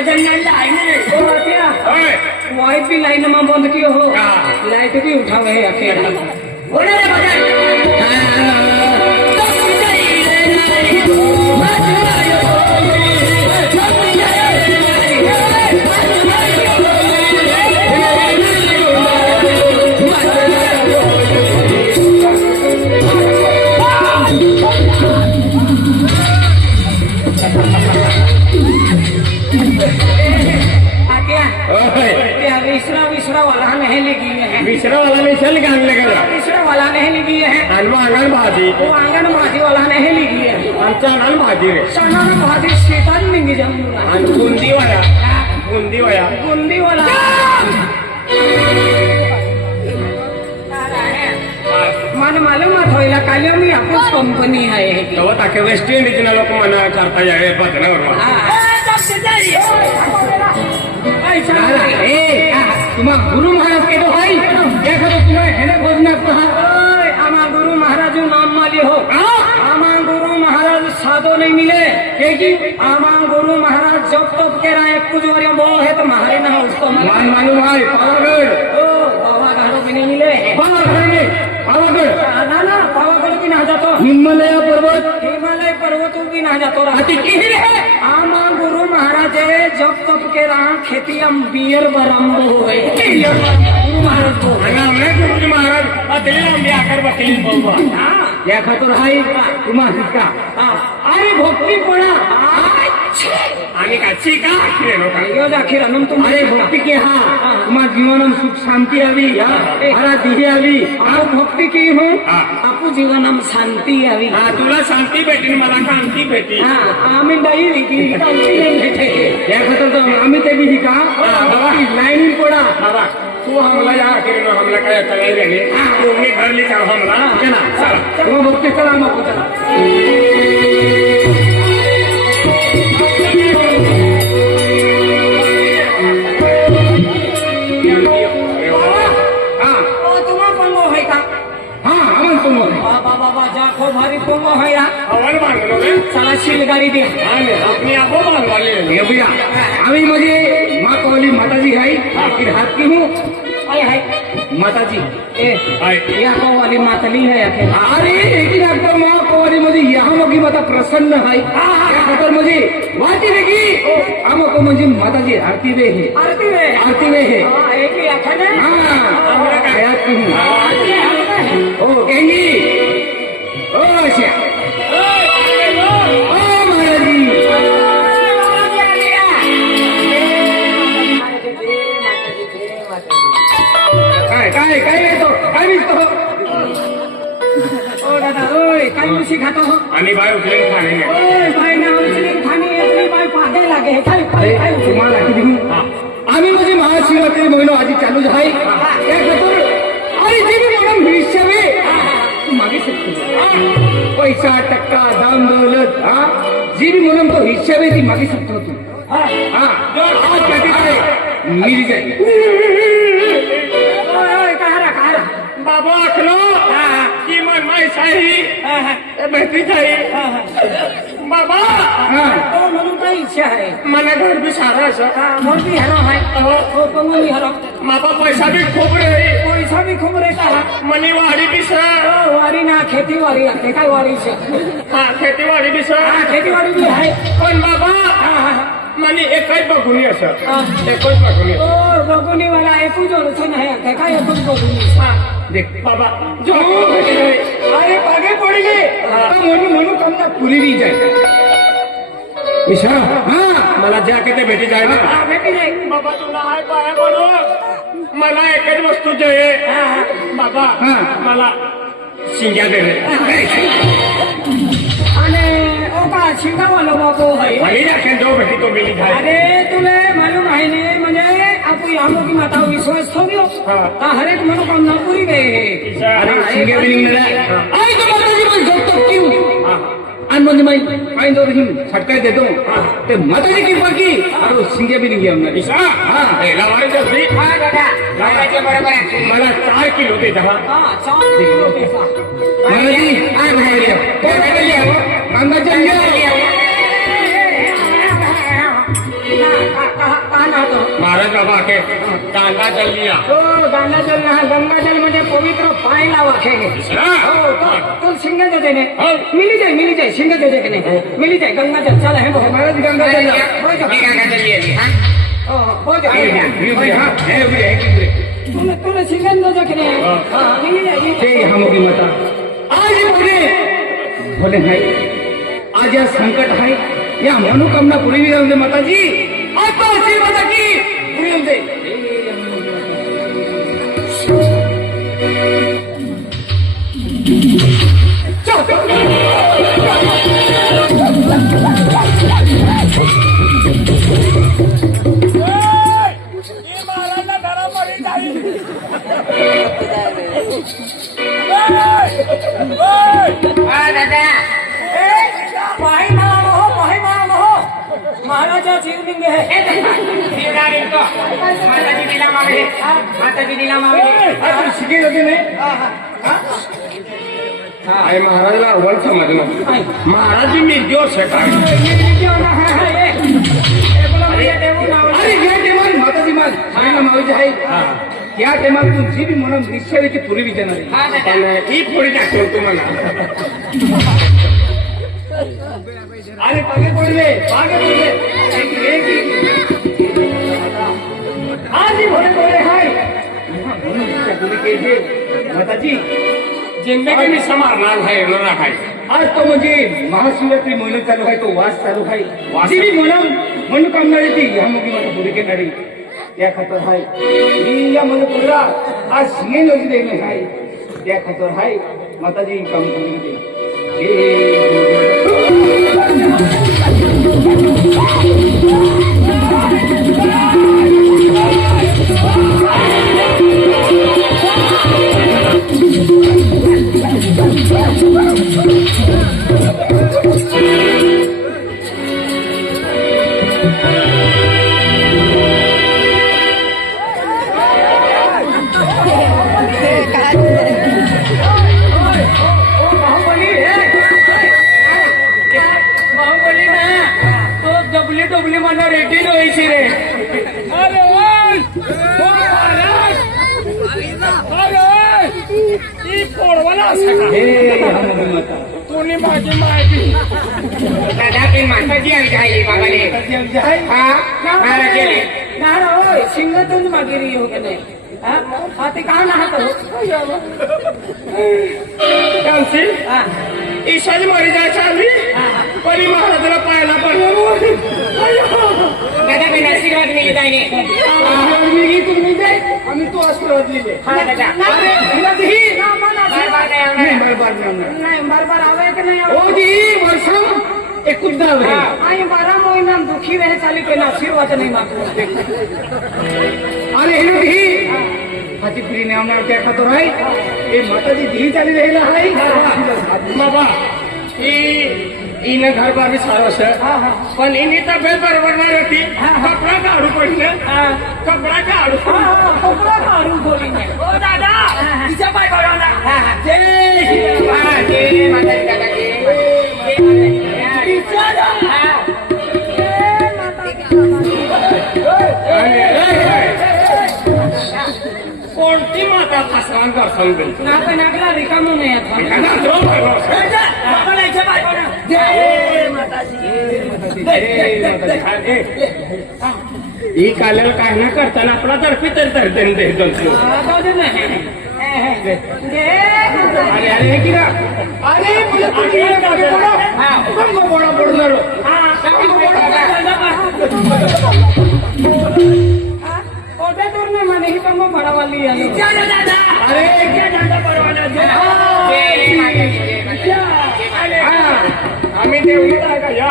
भजन नाही लाईन ओ त्या वाईट भी लाइन में बंद कियो हो लाइट भी उठावे अकेला बोले रे भजन विसरा वाला नहीं लगी है विसरा वाला नहीं चल गान लगा विसरा वाला नहीं लगी है आंगन भाजी वो आंगन भाजी वाला नहीं लगी है आमचा आंगण भाजी रे चना भाजी शेतान निघी जाऊन आणि बुंदी वाया बुंदी वाला मन मालूम मत होईला काल मी आपलीच कंपनी आहे तेव्हा ताके वेस्ट इंडिजना लोक म्हणा करता जावे भजनावर तुम्हारा गुरु महाराज के तो भाई देखो तो तुम्हें हेने खोजना कहा आमा गुरु महाराज नाम माली हो आमा गुरु महाराज साधो नहीं मिले क्योंकि आमा गुरु महाराज जब तब कह रहा है कुछ और बोल है तो महारे ना उसको मान मालूम भाई पावागढ़ बाबा घरों में नहीं मिले पावागढ़ ना पावागढ़ भी ना जातो हिमालय पर्वतों भी ना जातो रहती आमा गुरु महाराज जब तब के रहा खेती हम बियर बराम्बो हुए गुरु महाराज को गुरुजी महाराज बदली आंबे आकर बकली बोलवा या खातर हाय तुम्हाला अरे भक्ती पडा आणि का चिका योज अखेर अनंत तुम्हारे भक्ती के हाँ तुम्हारा जीवन सुख शांति आवी हमारा दिहे आवी आप भक्ती की हो आपू जीवन शांति आवी तुला शांती भेटी मला कांती भेटी आम्ही नाही की कांती नाही भेटे या खातर तो आम्ही ते भी का लाइन पडा तू हमला या आखिर हमला काय करायला गेले तू मी घरली का हमला चला तो भक्ती चला मग चला बाबा जाखो भारी पोंगो है हवाल बांधलो रे चला शिलगाड़ी दे अपनी आपो बांधवाले ये भैया अभी मुझे माँ कौली माताजी है फिर हाथ की हूँ माताजी यहाँ को वाली मातली है अरे लेकिन आपको माँ को वाली मुझे यहाँ लोग माता प्रसन्न है खतर मुझे वाची लगी हम को मुझे माताजी आरती वे है आरती वे है एक ही आखन है हाँ की हूँ ओ कहेंगी ओ अच्छा काय येतो काय विकतो ओ दादा ओय काय मुशी खातो आणि बाय उचले खाणे ओय बाय ना उचले खाणे येते बाय पागे लागे काय काय तुम्हाला किती आम्ही म्हणजे महाशिवरात्री महिना आधी चालू आहे या खातर आणि जे मॅडम भविष्यावे मागे शकतो पैसा टक्का दाम दौलत जी भी म्हणून तो हिस्सावे ती मागे शकतो तू आज काय मिली जाईल बाबा आखलो की मन माय साई भेटी जाई बाबा म्हणून काय इच्छा आहे मला घर बी सारा असं म्हणून बी हरो आहे पंगून हरो मापा पैसा भी खूप रे पैसा भी खूप रे का मनी वाडी बी वारी ना खेती वारी लागते काय वारी खेतीवाडी बी खेतीवाडी बी आहे पण बाबा मनी एकच बघुनी असं एकच बघुनी बघुनी वाला एकूच ओळख नाही काय एकूच बघुनी देख बाबा जो अरे बागे पडले म्हणून कमला पुरी जाय ईशा मला ज्या किती भेटी जाय ना भेटी जाय बाबा तुला हाय पाया पडू मला एकच वस्तू जे बाबा मला शिंग्या दे रे आणि ओका शिंगावाला बाबू है आणि राखेल दो भेटी तो मिली जाय अरे तुले मालूम आहे ने म्हणजे आपू यामो की माता विश्वास ठेवलो हर एक मनोकामना पूरी गए अरे शिंगे भी निघणार आई तो माताजी पण झोपतो क्यों आणि म्हणजे माई पाइन दो रही फटका देतो ते माताजी की बाकी अरे शिंगे भी निघे हमने लवारी जल्दी दादा बरोबर आहे मला 4 किलो दे दहा 4 किलो पैसा माताजी काय भरायला काय लिहावं अंदाज बाबा के गंगा जल लिया तो गंगाजल ना गंगाजल म्हणजे पवित्र पाय लावा खे तो सिंग दे देने मिली जाए सिंग दे दे के नहीं मिली जाए गंगाजल चल है महाराज गंगाजल हो जा गंगाजल लिए हां हो जा हां है तूने सिंग दे दे के नहीं हां मिली जाए जय हम की माता आज बोले भाई आज या संकट है या मनोकामना पूरी भी होते माता जी आज तो आशीर्वाद की पूरी होते महाराजा शिवलिंग है माताजी दिला मावे शिके होते नाही आहे महाराजला अव्वल समजलं महाराज मी जोश अरे या टेमात माताजी मान सांगा मावजी आहे या टेमात तुमची बी म्हणून निश्चयाची पुरी विचारणार पण ही पुढे दाखव तुम्हाला अरे पागे पडले आज ही भोले बोले हाय माताजी जिंदगी मी समारणार आहे येणार आहे आज तो म्हणजे महाशिवरात्री महिना चालू आहे तो वास चालू आहे वासी मनोकामना येते ह्या मुली माझा पुरी केणारी त्या खातर हाय मी या मनोपुरा आज सिंहे नदी देणे हाय त्या खातर हाय माताजी काम करून दे डबली मला रेटी व्हायची रे अरे ती पोडवाला असं का कोणी माझी माहिती दादा की माताजी आई बाबाने होय सिंगतून मागेरी येऊ नाही हा ते का नाहत ईशाजी मारी जायच्या आधी परी महाराजाला पाहायला पण दादा मी आशीर्वाद मिळत आहे तुम्ही दे आम्ही तो आशीर्वाद लिहिले नाही बार आवे की नाही ओ जी वर्षम एकूच आणि 12 महिना दुखी वेळ चालू केला आशीर्वाद नाही मागतो अरे ही हाती फिरीने आम्हाला त्या खातो राही हे माताजी धी चाली राहिला आहे बाबा हिनं घर बाबी सारस पण हिने तब्येत बरोबर नाही होती कपडा काढू पडलं कपडा काढू कपडा काढून बोली नाही ओ दादा तिच्या पाय बघा कोणती माता फसवान दर्शन देईल नागला रिकामो नाही ही काल्याला काय ना करताना आपला तर्फी तरी तरते दे अरे की ना अरे बोडा पडणार ही पण मग बडावाली अरे आम्ही देवली का या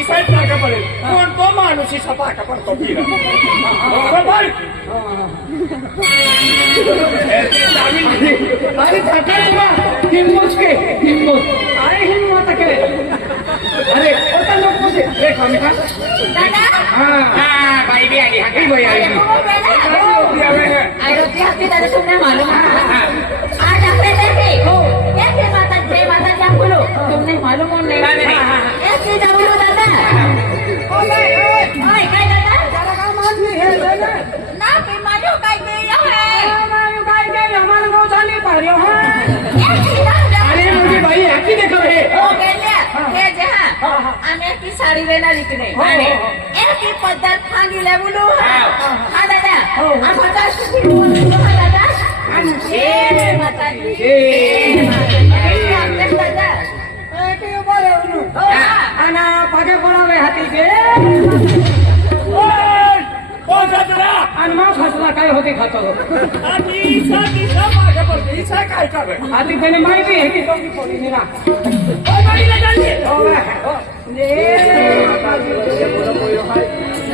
इसाईत टाका पडेल कोण तो माणूस इसा टाका पडतो बरोबर अरे हिम्मत के हिम्मत अरे हिम्मत के अरे होता लोक मध्ये रेखा मी का बाई भी आली हा बाई आली अयोध्या के दर्शन में मालूम है आज अपने थे कैसे माता जय माता क्या बोलो तुमने मालूम नहीं ऐसे बोलो दादा ओए काय दादा ના કે માજો કાઈ ગયો હે अरे मुझे भाई ऐसी देखो है ओ गेल्या हे जहा आम्ही की साडी लेणार इकडे आणि एक पद्धत सांगितल्या बोलू हा दादा आपण जास्त बोलू हा दादा आणि हे माताजी आपल्या दादा आना पगे पडावे हातीचे आणि मग फसला काय होते खातो आधी त्याने माहिती आहे की कोणती पोळी निरा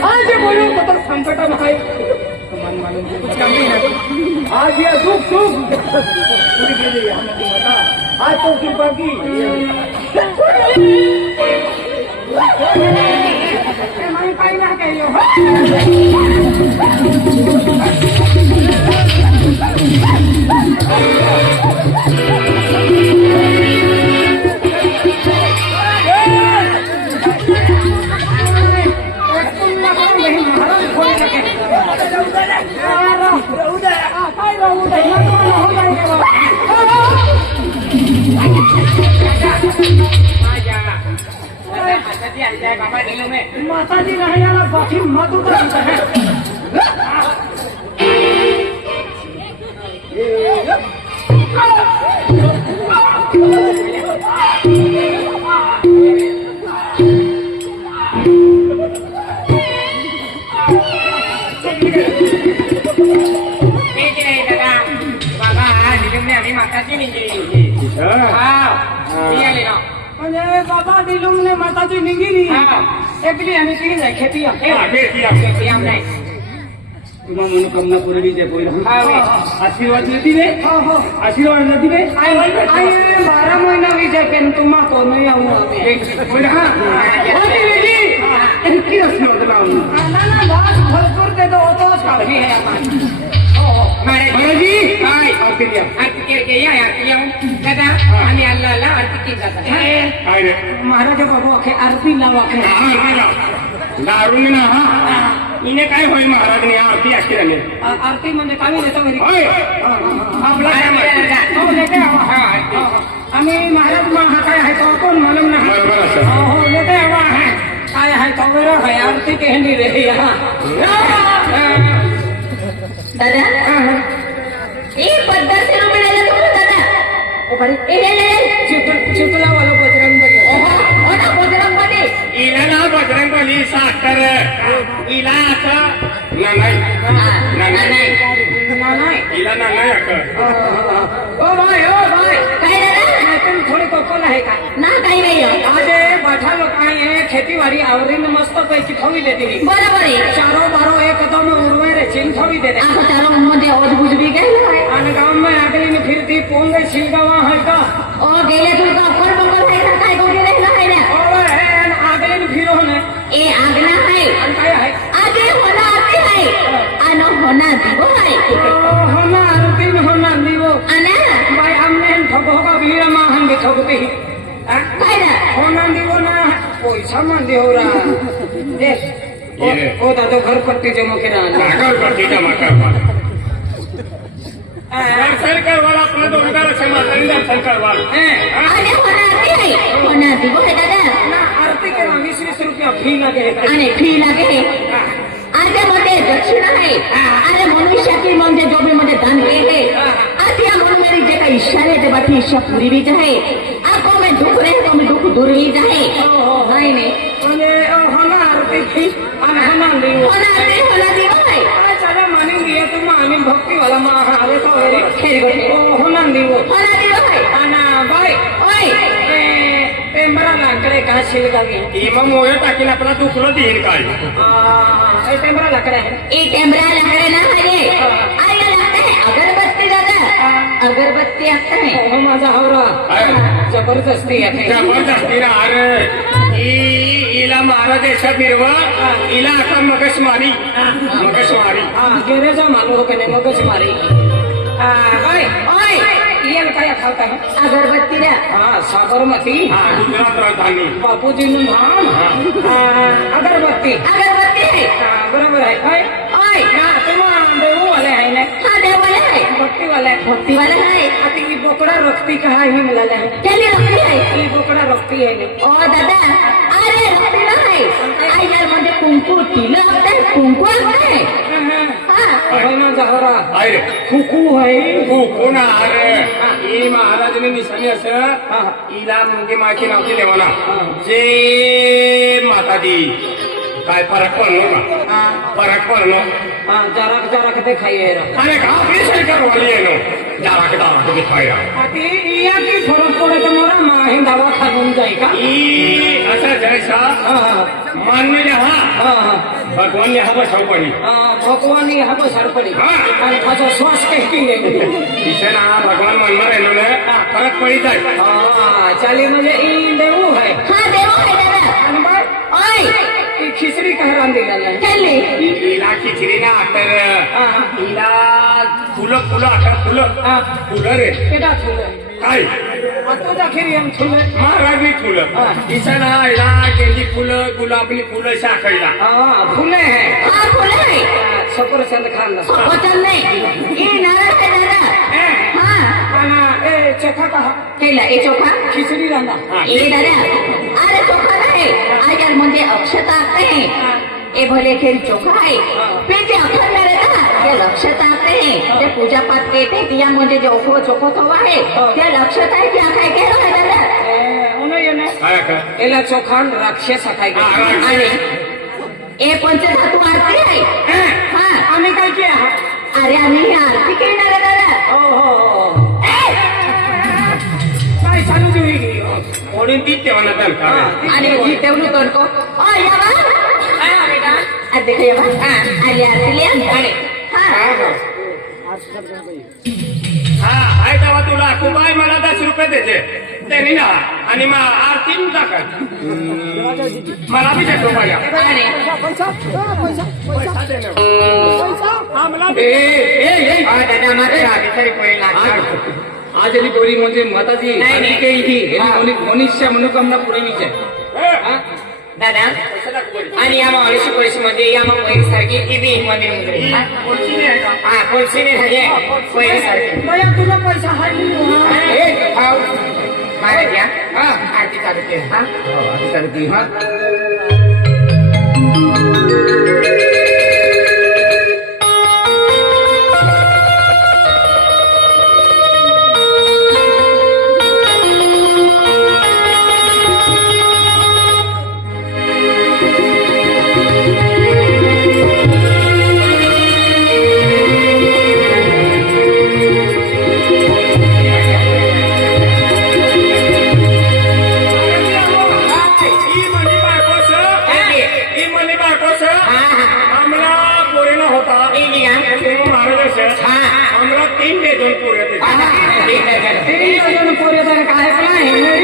आज बोलू तर संकट नाही आज ये दुख सुख आज तो की बाकी मैं काही ना काही माता जी नहीं आना बाकी मत उतर बाबा दिलुम ने माता जी निगिरी एकली आम्ही तिघे जाय खेती तुम्हा मनोकामना पूर्वी जे बोल आशीर्वाद नदी रे आशीर्वाद नदी रे आई 12 महिना विजय केन तुम्हा तो नाही आऊ बोल हा किती आशीर्वाद लावून ना बास भरपूर ते तो होतोच काढली आहे आपण महाराजी काय आरती के या दादा आणि अल्लाहला आरती की जातात काय रे महाराज बाबा के आरती लावा के दारून ना हा इने काय होईल महाराजने आरती अशी राहिली आरती म्हणजे काय देतो घरी आपला आम्ही महाराज महा काय आहे तो कोण मालूम नाही हो लेते हवा आहे काय आहे तो बरं आहे आरती के हिंदी रे दादा ये पद्धत से मिळालं तुम्हाला दादा ओ बरी चितला वाला बजरंग बली ओ ना बजरंग बली इला ना बजरंग बली साखर इला असं नाही इला नाही ओ भाई काय दादा तुम थोड़ी कोकोल आहे का ना काही नाही आज बाठा लोक आहे खेतीवाडी आवरीन मस्त पैकी ठेवी देते बरोबर आहे चारो बारो एकदम उर्वे रे चिन ठेवी देते आपण चारो मध्ये अद्भुत बी गेलो आहे आणि गाव में आगली में फिरती पोंगे शिलगावा है का ओ गेले तुला कोण मंगल आहे का काय गोडी राहिला आहे ना ओ है आगली में फिरो ने ए आगना आहे काय आहे आगे होना आती आहे अन होना दिवो आहे होना आरती में होना दिवो अना भाई हमने ठगो का वीर मां हम भी ठगते ही काय ना होना दिवो ना पैसा मान दे हो रहा ए ओ दादा घर पट्टी जमा के ना घर पट्टी जमा कर सरकार वाला अपने तो उधर से मातारी दर्शन करवा अरे होना आती आहे होना दिवो आहे दादा ना आरती के ना 20 रुपया फी लगे आणि फी लागे आते मध्ये दक्षिण आहे अरे मनुष्याची म्हणजे जो भी मध्ये दान केले आते म्हणून मेरी जे काही इच्छा आहे ते बाकी इच्छा पूरी भी जाए आपको में दुख रहे तो में दुख दूर भी जाए नाही नाही म्हणजे होना आरती थी आणि होना दिवो होना दिवो आहे चला माने दिया तुम आम्ही भक्ती वाला मा आले तो वेरी खेरी गोटी होना दिवो आहे आना बाय ओय पेंबरा लाकडे का शिलगावी मग मोय टाकीन आपला दुखलं देईल काय पेंबरा लाकडे आहे एक कैमरा लकड़े ना है आया लगता है अगरबत्ती दादा अगरबत्ती आता है हो माझा हवरा जबरदस्ती आहे जबरदस्ती ना अरे इला महाराज देशा फिरवा इला आता मगशमारी गेरेजा मालू का नाही मगच मारी बाय ओय ये काय खाता है अगरबत्ती द्या हाँ साबरमती गुजरात राजधानी बापूजी નું નામ અગરબત્તી अगरबत्ती आहे बरोबर आहे काय ओय तुम्हाला देऊ वाले आहे ना हा देवाला आहे भक्तीवाले भक्तीवाला आहे आता ही बोकडा रक्ती का ही मुलाला आहे त्याने रक्ती आहे ही बोकडा रक्ती आहे ना ओ दादा अरे रक्ती नाही आईला म्हणजे कुंकू तिला लागतंय कुंकू लागतंय हा जहरा अरे कुकू आहे कोण अरे ही महाराजांनी निशाणी असं हिला मुंगे माहिती नव्हती देवाला जे माता दी काय फरक पडलो का फरक पडलो जराक जराक ते खाइए अरे का विषय करवाली आहे नो जाराक दिखाया या की फरक पडे तर मला माही दवा खाऊन जाई का ई असं जैसा मान्य रहा भगवान ने हा बसाव पडी भगवान यहाँ पर सर पड़ी आणि खासा श्वास कहती है इसे ना भगवान म्हणणार आहे ना फरक पडी जाय चाली म्हणजे ई देऊ है हा देव आहे दादा ओय ती खिचडी कहरान दिला चालले हिला खिचडी ना तर हिला फुलं फुलं आता फुलं फुलं रे केटा फुलं काय आता अखेर येऊन फुलं महाराजनी फुलं इसा ना हिला गेली फुलं गुलाबनी फुलं साखळीला फुले है हा फुलं आहे सफरचंद खाल्ला वचन नाही हे नारळ आहे दादा हा ए चोखा कहा केला ए चोखा खिचडी रांधा ए दादा अरे चोखा नाही आजर म्हणजे अक्षता आहे ए भले खेळ चोखा आहे पण जे अखंड ना ते लक्षात आहे ते पूजा पाठ केते त्या म्हणजे जे ओखो चोखो तो आहे ते लक्षात आहे की काय केलं आहे दादा उन्हें ये ने काय काय एला चोखान राक्षस खाई आणि ए पंचधातू आरती आहे हा आम्ही काय किया अरे आम्ही ही आरती केणार आहे दादा हो काय चालू देवी म्हणून ती तेव्हा दलकार आणि ही तेवढी करतो ओ या बा देखो या बा आली आरती लिया हा आहे तेव्हा तुला कुबाय मला 10 रुपये देते त्यांनी ना आणि मग आरती टाका मला बी देतो माझ्या आज एली पोरी म्हणजे माताजी नाही. काही ही मनुष्य मनोकामना पुरवणीची आहे दादा आणि या मावळीशी पैशामध्ये या मग सारखी टीव्ही मध्ये मुद्रे हा पैसे नाही झाले पैसे सारखे तुला पैसा हाडली महाराज या आरती चालू केली हा चालू की हा हमरा 3 डे 2 पोरे काय